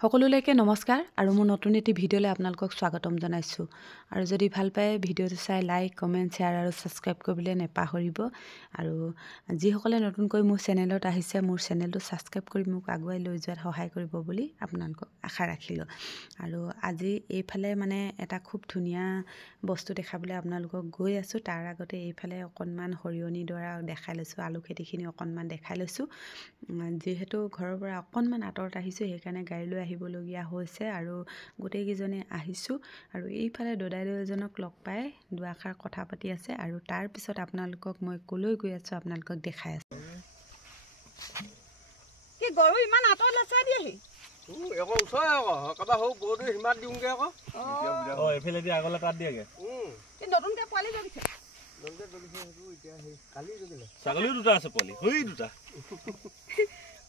সকলোলৈকে নমস্কাৰ আৰু মোৰ নতুন এটি ভিডিঅ'লৈ আপোনালোকক স্বাগতম জনাইছোঁ আৰু যদি ভাল পায় ভিডিঅ'টো চাই লাইক কমেণ্ট শ্বেয়াৰ আৰু ছাবস্ক্ৰাইব কৰিবলৈ নেপাহৰিব আৰু যিসকলে নতুনকৈ মোৰ চেনেলত আহিছে মোৰ চেনেলটো ছাবস্ক্ৰাইব কৰি মোক আগুৱাই লৈ যোৱাত সহায় কৰিব বুলি আপোনালোকক আশা ৰাখিলোঁ আৰু আজি এইফালে মানে এটা খুব ধুনীয়া বস্তু দেখাবলৈ আপোনালোকক গৈ আছোঁ তাৰ আগতে এইফালে অকণমান সৰিয়নি ডৰা দেখাই লৈছোঁ আলু খেতিখিনি অকণমান দেখাই লৈছোঁ যিহেতু ঘৰৰ পৰা অকণমান আঁতৰত আহিছোঁ সেইকাৰণে গাড়ী লৈ আহিবলগীয়া হৈছে আৰু গোটেইকেইজনে আহিছোঁ আৰু এইফালে দদাইদেউ এজনক লগ পাই দুআষাৰ কথা পাতি আছে আৰু তাৰপিছত আপোনালোকক মই ক'লৈ গৈ আছোঁ আপোনালোকক দেখাই আছোঁ কি গৰু ইমান আঁতৰত লেচাই দিয়েহি একো ওচৰে আকৌ কাৰোবাৰ সৰু গৰুটো সিমান দিওঁগৈ আকৌ এইফালে দি আগলৈ কাট দিয়েগৈ নতুনকৈ পোৱালি জগিছে ছাগলীও দুটা আছে পোৱালি হৈ দুটা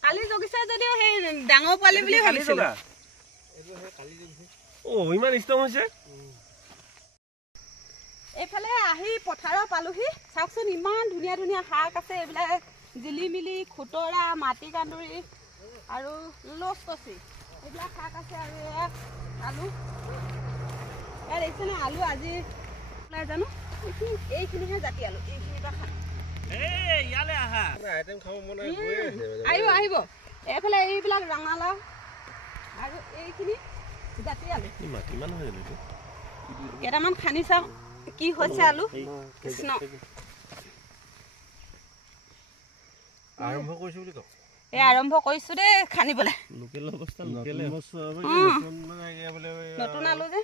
কালি জগিছে যদিও সেই ডাঙৰ পোৱালি বুলি ভাবিছিলো ইমান ষ্ট্ৰং হৈছে এইফালে আহি পথাৰৰ পালোহি চাওকচোন ইমান ধুনীয়া ধুনীয়া শাক আছে এইবিলাক জিলিমিলি খুতৰা মাটি কান্দুৰি আৰু লচকচি এইবিলাক শাক আছে আৰু এয়া আলু এয়া দেখিছেনে আলু আজি জানো এইখিনিহে জাতি আলু এইখিনিৰ পৰা খাম আহিব আহিব এইফালে এইবিলাক ৰঙালাও আৰু এইখিনি জাতি আলু কেইটামান খানি চাওঁ কি হৈছে আলু কৃষ্ণ আৰম্ভ কৰিছোঁ বুলি কওঁ এই আৰম্ভ কৰিছোঁ দেই খানিবলৈ নতুন আলু যে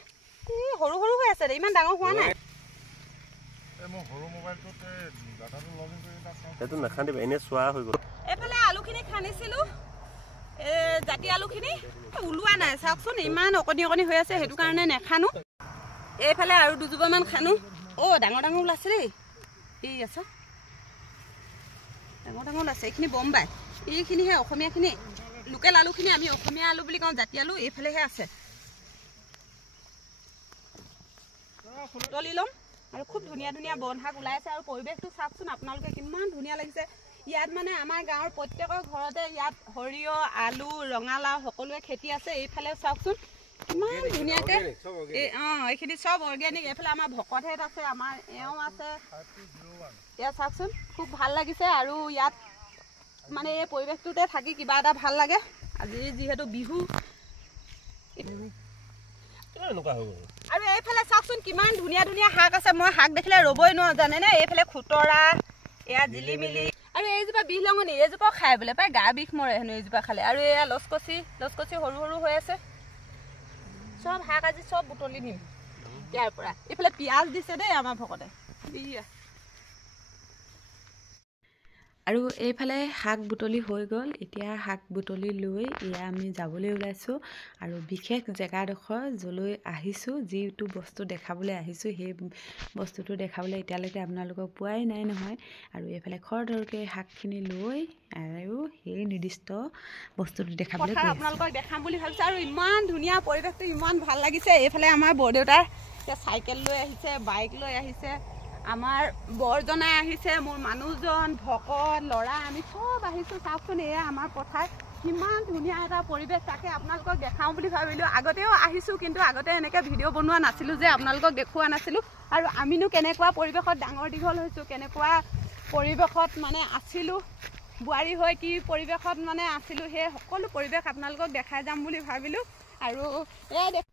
সৰু সৰু হৈ আছে ইমান ডাঙৰ হোৱা নাই এইফালে আলুখিনি খানিছিলো জাতি আলুখিনি ওলোৱা নাই চাওকচোন ইমান অকণি অকণি হৈ আছে সেইটো কাৰণে নেখানো এইফালে আৰু দুজোপামান খানো ডাঙৰ ডাঙৰ ওলাইছে দেই এই আছে ডাঙৰ ডাঙৰ ওলাইছে এইখিনি বম্বাই এইখিনিহে অসমীয়াখিনি লোকেল আলুখিনি আমি অসমীয়া আলু বুলি কওঁ জাতি আলু এইফালেহে আছে তুলি ল'ম আৰু খুব ধুনীয়া ধুনীয়া বন শাক ওলাই আছে আৰু পৰিৱেশটো চাওকচোন আপোনালোকে কিমান ধুনীয়া লাগিছে ইয়াত মানে আমাৰ গাঁৱৰ প্ৰত্যেকৰ ঘৰতে ইয়াত সৰিয়হ আলু ৰঙালাও সকলোৱে খেতি আছে এইফালে চাওকচোন কিমান ধুনীয়াকৈ এইখিনি চব অৰ্গেনিক এইফালে আমাৰ ভকতহেঁত আছে আমাৰ এওঁ আছে ইয়াত চাওকচোন খুব ভাল লাগিছে আৰু ইয়াত মানে এই পৰিৱেশটোতে থাকি কিবা এটা ভাল লাগে আজি যিহেতু বিহু আৰু এইফালে চাওকচোন কিমান ধুনীয়া ধুনীয়া শাক আছে মই শাক দেখিলে ৰ'বই নোৱাৰো জানেনে এইফালে খুতৰা এয়া জিলিমিলি আৰু এইজোপা বিহলঙনি এইজোপাও খাই বোলে প্ৰায় গা বিষ মৰে হেনো এইজোপা খালে আৰু এয়া লচকচি সৰু সৰু হৈ আছে চব শাক আজি চব বুটলি নিম ইয়াৰ পৰা এইফালে পিঁয়াজ দিছে দেই আমাৰ ভকতে আৰু এইফালে শাক বুটলি হৈ গ'ল এতিয়া শাক বুটলি লৈ এয়া আমি যাবলৈ ওলাইছোঁ আৰু বিশেষ জেগাডোখৰ য'লৈ আহিছোঁ যিটো বস্তু দেখাবলৈ আহিছোঁ সেই বস্তুটো দেখাবলৈ এতিয়ালৈকে আপোনালোকক পোৱাই নাই নহয় আৰু এইফালে খৰধৰকৈ শাকখিনি লৈ আৰু সেই নিৰ্দিষ্ট বস্তুটো দেখাবলৈ আপোনালোকক দেখাম বুলি ভাবিছোঁ আৰু ইমান ধুনীয়া পৰিৱেশটো ইমান ভাল লাগিছে এইফালে আমাৰ বৰদেউতাৰ চাইকেল লৈ আহিছে বাইক লৈ আহিছে আমাৰ বৰজনাই আহিছে মোৰ মানুহজন ভকত ল'ৰা আমি চব আহিছোঁ চাওকচোন এয়া আমাৰ পথাৰ কিমান ধুনীয়া এটা পৰিৱেশ তাকে আপোনালোকক দেখাওঁ বুলি ভাবিলোঁ আগতেও আহিছোঁ কিন্তু আগতে এনেকৈ ভিডিঅ' বনোৱা নাছিলোঁ যে আপোনালোকক দেখুওৱা নাছিলোঁ আৰু আমিনো কেনেকুৱা পৰিৱেশত ডাঙৰ দীঘল হৈছোঁ কেনেকুৱা পৰিৱেশত মানে আছিলোঁ বোৱাৰী হৈ কি পৰিৱেশত মানে আছিলোঁ সেই সকলো পৰিৱেশ আপোনালোকক দেখাই যাম বুলি ভাবিলোঁ আৰু এয়া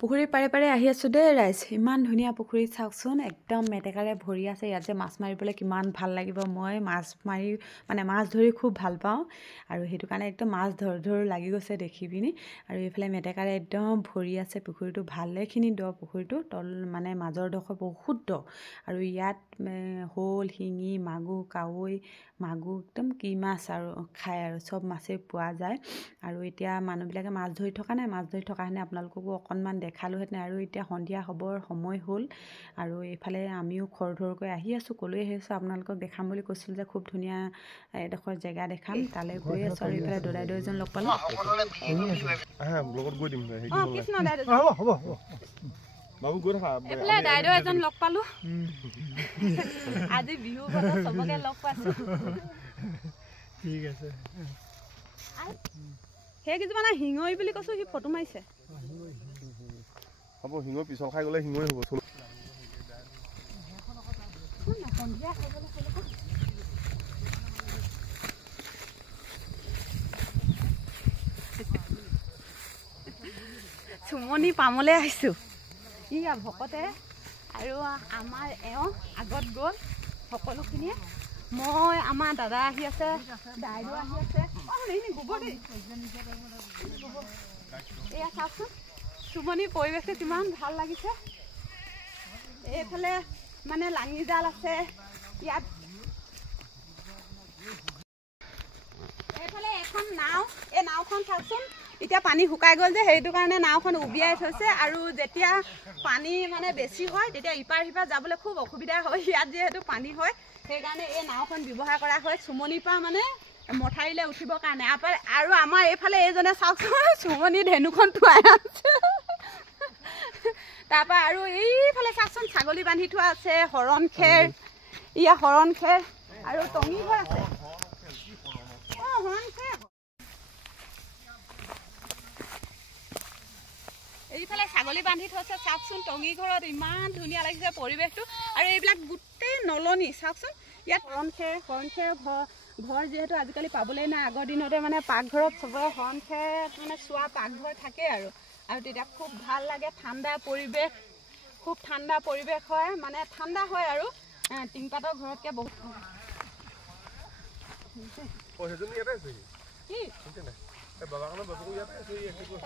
পুখুৰীৰ পাৰে পাৰে আহি আছোঁ দেই ৰাইজ ইমান ধুনীয়া পুখুৰী চাওকচোন একদম মেটেকাৰে ভৰি আছে ইয়াত যে মাছ মাৰিবলৈ কিমান ভাল লাগিব মই মাছ ধৰি খুব ভাল পাওঁ আৰু সেইটো কাৰণে একদম মাছ ধৰো লাগি গৈছে দেখি পিনি আৰু এইফালে মেটেকাৰে একদম ভৰি আছে পুখুৰীটো ভালেখিনি দ পুখুৰীটো তল মানে মাজৰ ডোখৰ বহুত দ আৰু ইয়াত শ'ল শিঙি মাগুৰ কাৱৈ মাগুৰ একদম কি মাছ আৰু খায় আৰু চব মাছেই পোৱা যায় আৰু এতিয়া মানুহবিলাকে মাছ ধৰি থকা নাই মাছ ধৰি থকা হেনে আপোনালোককো অকণমান দেখালোহেঁতেন আৰু এতিয়া সন্ধিয়া হ'বৰ সময় হ'ল আৰু এইফালে আমিও খৰধৰকৈ আহি আছোঁ ক'লৈ আহিছোঁ আপোনালোকক দেখাম বুলি কৈছিলোঁ যে খুব ধুনীয়া এডোখৰ জেগা দেখাম তালৈ গৈ আছোঁ আৰু এইফালে দদাইদেউ এজন লগ পালোঁ এইফালে দাইদেউ এজন লগ পালোঁ আজি বিহু বতৰ চবকে লগ পাইছোঁ ঠিক আছে সেইকেইজোপা শিঙৰি বুলি কৈছোঁ, সি ফটো মাৰিছে। হ'ব শিঙৰ পিছল খাই গ'লে শিঙৰি হ'ব। চুমনি পামলৈ আহিছোঁ। ইয়া ভকতে আৰু আমাৰ এওঁ আগত গ'ল সকলোখিনিয়ে। মই আমাৰ দাদা আহি আছে, দাইদেউ আহি আছে। এয়া চাওকচোন চুমনিৰ পৰিৱেশটো কিমান ভাল লাগিছে। এইফালে মানে লাঙি জাল আছে ইয়াত। এইফালে এখন নাও, এই নাওখন চাওকচোন এতিয়া পানী শুকাই গ'ল যে সেইটো কাৰণে নাওখন উবিয়াই থৈছে। আৰু যেতিয়া পানী মানে বেছি হয় তেতিয়া ইপাৰ সিপাৰ যাবলৈ খুব অসুবিধা হয়। ইয়াত যিহেতু পানী হয় সেইকাৰণে এই নাওখন ব্যৱহাৰ কৰা হয় চুমনিৰ পৰা মানে মথাৰিলে উঠিবৰ কাৰণে। আৰু আমাৰ এইফালে এইজনে চাওকচোন চুমনি ধেনুখন থোৱাই আছে। তাৰপৰা আৰু এইফালে চাওকচোন ছাগলী বান্ধি থোৱা আছে, হৰণ খেৰ, ইয়া হৰণ খেৰ আৰু টঙি ঘৰ আছে। হৰণ খেৰ এইফালে ছাগলী বান্ধি থৈছে চাওকচোন। টঙি ঘৰত ইমান ধুনীয়া লাগিছে পৰিৱেশটো। আৰু এইবিলাক গোটেই নলনি চাওকচোন। ইয়াত হৰণ খেৰ ঘৰ যিহেতু আজিকালি পাবলৈ নাই। আগৰ দিনতে মানে পাকঘৰত চবৰে হৰণ খেৰ মানে চোৱা পাকঘৰ থাকে আৰু তেতিয়া খুব ভাল লাগে। ঠাণ্ডা পৰিৱেশ, খুব ঠাণ্ডা পৰিৱেশ হয়, মানে ঠাণ্ডা হয় আৰু টিংপাতৰ ঘৰতকৈ বহুত।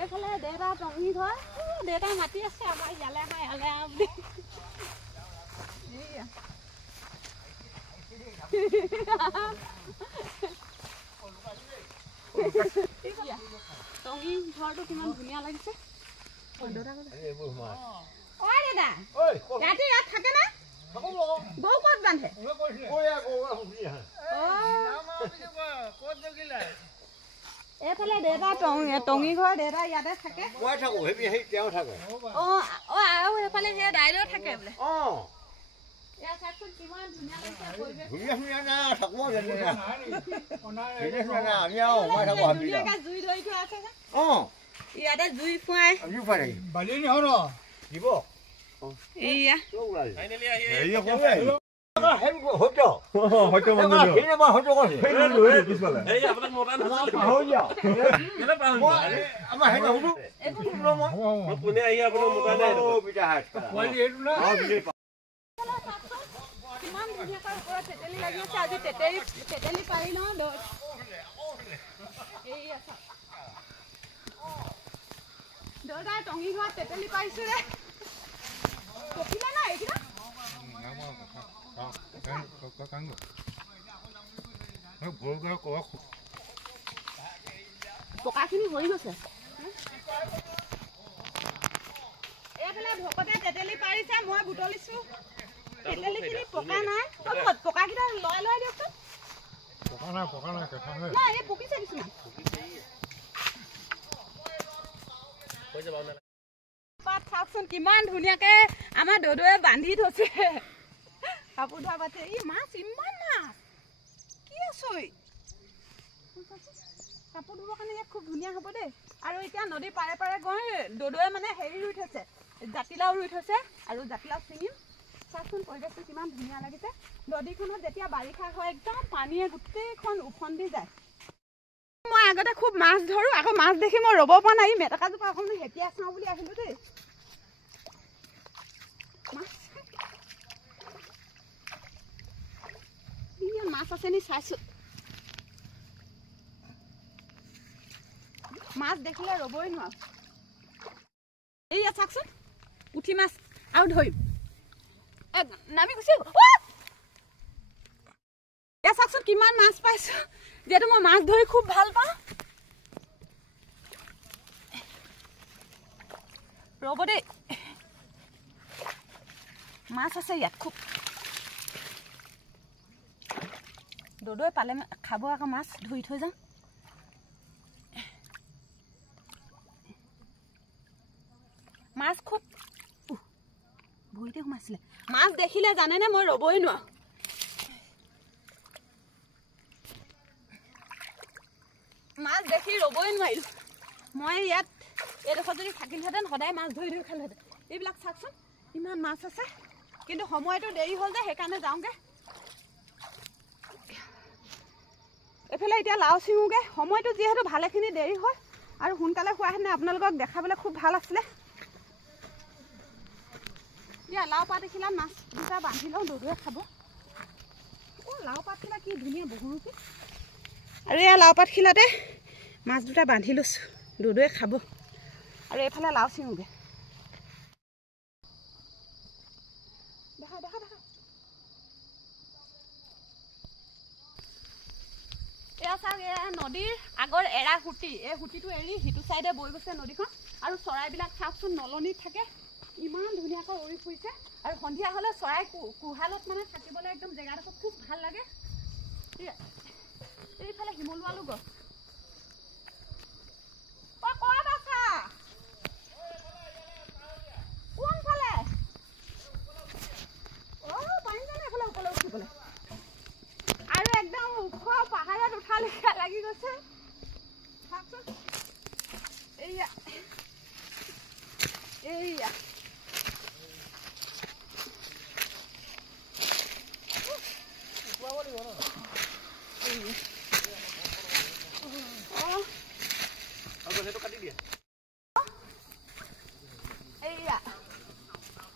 এইফালে দেউতা টঙি ঘৰ, দেউতা মাতি আছে আমাৰ ইয়ালে আহা ইয়ালে আহা বুলি। টঙি ঘৰটো কিমান ধুনীয়া লাগিছে। দেউতা ৰাতি ইয়াত থাকে নে? গৰু ক'ত বান্ধে? এইফালে দেউতা টঙি ঘৰ, দেউতা ইয়াতে থাকে। আৰু এইফালে সেই দাইদেউ থাকে বোলে। কিমান ধুনীয়া লাগিছে জুই ধৰি থোৱা আছে। ইয়াতে জুই ফুৱাই কিমান ধুনীয়াকৈ ওপৰত তেতেলী লাগি আছে। আজি তেতেলী পাৰি ন দেউতাই টঙি ঘৰত তেতেলী পাৰিছো ৰে। পকিলে নাই এইকেইটা? পকাখিনি হৈ গৈছে। এইফালে ভকতে তেতেলী পাৰিছে, মই বুটলিছো। তেতেলীখিনি পকা নাই। পকাকেইটা লৰাই দিয়কচোন। নাই এই পকিছে কিছুমান। চাওকচোন কিমান ধুনীয়াকে আমাৰ দদৌৱে বান্ধি থৈছে কাপোৰ ধোৱা পাতে। মাছ ইমান মাছ কি আছই। কাপোৰ ধুবৰ কাৰণে ইয়াত খুব ধুনীয়া হ'ব দেই। আৰু এতিয়া নদীৰ পাৰে পাৰে গৈ দদৌৱে মানে হেৰি ৰুই থৈছে, জাতিলাও ৰুই থৈছে আৰু জাতিলাও ছিঙিম। চাওকচোন পৰিৱেশটো কিমান ধুনীয়া লাগিছে। নদীখনত যেতিয়া বাৰিষা হয় একদম পানীয়ে গোটেইখন উফন্দি যায়। মই আগতে খুব মাছ ধৰো, আকৌ মাছ দেখি মই ৰ'ব পৰা নাই। মেটেকাজোপা অকণমান হেতিয়া চাওঁ বুলি আহিলো দেই। মাছ আছে নি চাইছো। মাছ দেখিলে ৰ'বই নোৱাৰো। এইয়া চাওকচোন পুঠি মাছ আৰু ধৰিম নামি গুচি। এয়া চাওকচোন কিমান মাছ পাইছো। যিহেতু মই মাছ ধৰি খুব ভাল পাওঁ। ৰ'ব দেই, মাছ আছে ইয়াত খুব। দদৌৱে পালে খাব আকৌ মাছ ধৰি থৈ যাম। মাছ খুব ভৰিতে সোমাইছিলে। মাছ দেখিলে জানেনে মই ৰ'বই নোৱাৰো। মাছ দেখি ৰ'বই নোৱাৰিলো। মই ইয়াত এইডোখৰত যদি থাকিলহেঁতেন সদায় মাছ ধৰি ধৰি খালোহেঁতেন। এইবিলাক চাওকচোন ইমান মাছ আছে, কিন্তু সময়টো দেৰি হ'ল যে সেইকাৰণে যাওঁগৈ। এইফালে এতিয়া লাও ছিঙোগৈ। সময়টো যিহেতু ভালেখিনি দেৰি হ'ল আৰু সোনকালে হোৱাহেঁতেনে আপোনালোকক দেখাবলৈ খুব ভাল আছিলে। এতিয়া লাও পাত এখিলাত মাছ দুটা বান্ধি লওঁ, দদুৱে খাব। লাও পাতখিলা কি ধুনীয়া বহুৰূপী। আৰু এয়া লাও পাতখিলাতে মাছ দুটা বান্ধি লৈছোঁ, দদুৱে খাব। আৰু এইফালে লাও ছিঙোগৈ। দেখা দেখা দেখা এয়া চাওক, এয়া নদীৰ আগৰ এৰা সুঁতি। এই সুঁতিটো এৰি সিটো চাইডে বৈ গৈছে নদীখন। আৰু চৰাইবিলাক চাওকচোন নলনিত থাকে, ইমান ধুনীয়াকৈ উৰি ফুৰিছে। আৰু সন্ধিয়া হ'লে চৰাই কোহালত মানে থাকিবলৈ একদম জেগাডোখৰ খুব ভাল লাগে। এইফালে শিমলু আলু গছ। ক'ত আছা? কোনফালে? পানী জানে এইফালে ওপৰলৈ উঠিবলৈ। আৰু একদম ওখ পাহাৰত উঠা লেখীয়া লাগি গৈছে। চাওকচোন এইয়া এইয়া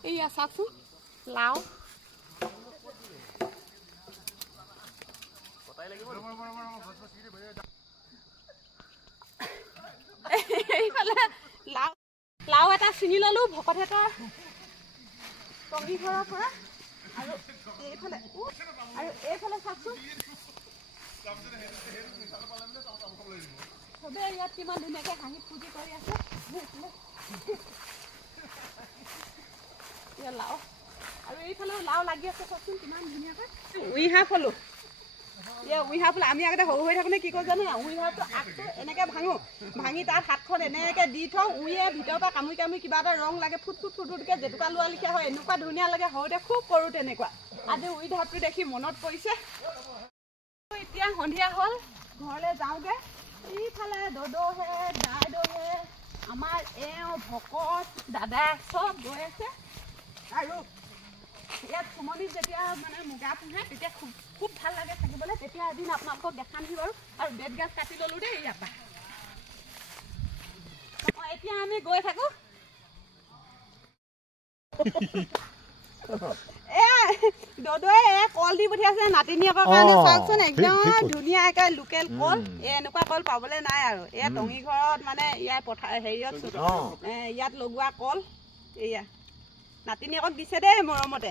এইয়া চাওকচোন লাও। এইফালে লাও লাও এটা ছিঙি ল'লোঁ ভকতহেঁতৰ টঙি ঘৰৰ পৰা। আৰু এইফালে চাওকচোন চবেই ইয়াত কিমান ধুনীয়াকৈ হাঁহি ফূৰ্তি কৰি আছে। লাও আৰু এইফালেও লাও লাগি আছে চাওকচোন কিমান ধুনীয়াকৈ। উইহাফ হ'লোঁ। উইহাফ হ'লে আমি আগতে সৰু হৈ থাকোঁতে কি কৰোঁ জানো না, উইহাফটো আগটো এনেকৈ ভাঙি তাত হাতখন এনেকৈ দি থওঁ। উইয়ে ভিতৰৰ পৰা কামুৰি কামুৰি কিবা এটা ৰং লাগে, ফুট ফুট ফুট ফুটকৈ জেতুকা লোৱা লিখীয়া হয়। এনেকুৱা ধুনীয়া লাগে, সৰুতে খুব কৰোঁ তেনেকুৱা। আজি উই ঢাপটো দেখি মনত পৰিছে। এতিয়া সন্ধিয়া হ'ল, ঘৰলৈ যাওঁগৈ। এইফালে দদৌহে দাইদৌহে আমাৰ এওঁ ভকত দাদা চব গৈ আছে। আৰু ইয়াত চুমনিত যেতিয়া মানে মুগা পোহে তেতিয়া খুব ভাল লাগে থাকিবলৈ। তেতিয়া এদিন আপোনালোকক দেখাম সি বাৰু। আৰু বেত গাজ কাটি ল'লোঁ দেই ইয়াৰ পৰা। এতিয়া আমি গৈ থাকোঁ। দদৌৱে কল দি পঠিয়াইছে নাতিনীয়েকৰ কাৰণে। চাওকচোন একদম ধুনীয়াকৈ লোকেল কল। এনেকুৱা কল পাবলৈ নাই আৰু। এয়া টঙি ঘৰত মানে ইয়াৰ পথাৰ হেৰিয়ত ইয়াত লগোৱা কল। এয়া নাতিনীয়েকক দিছে দেই মৰমতে।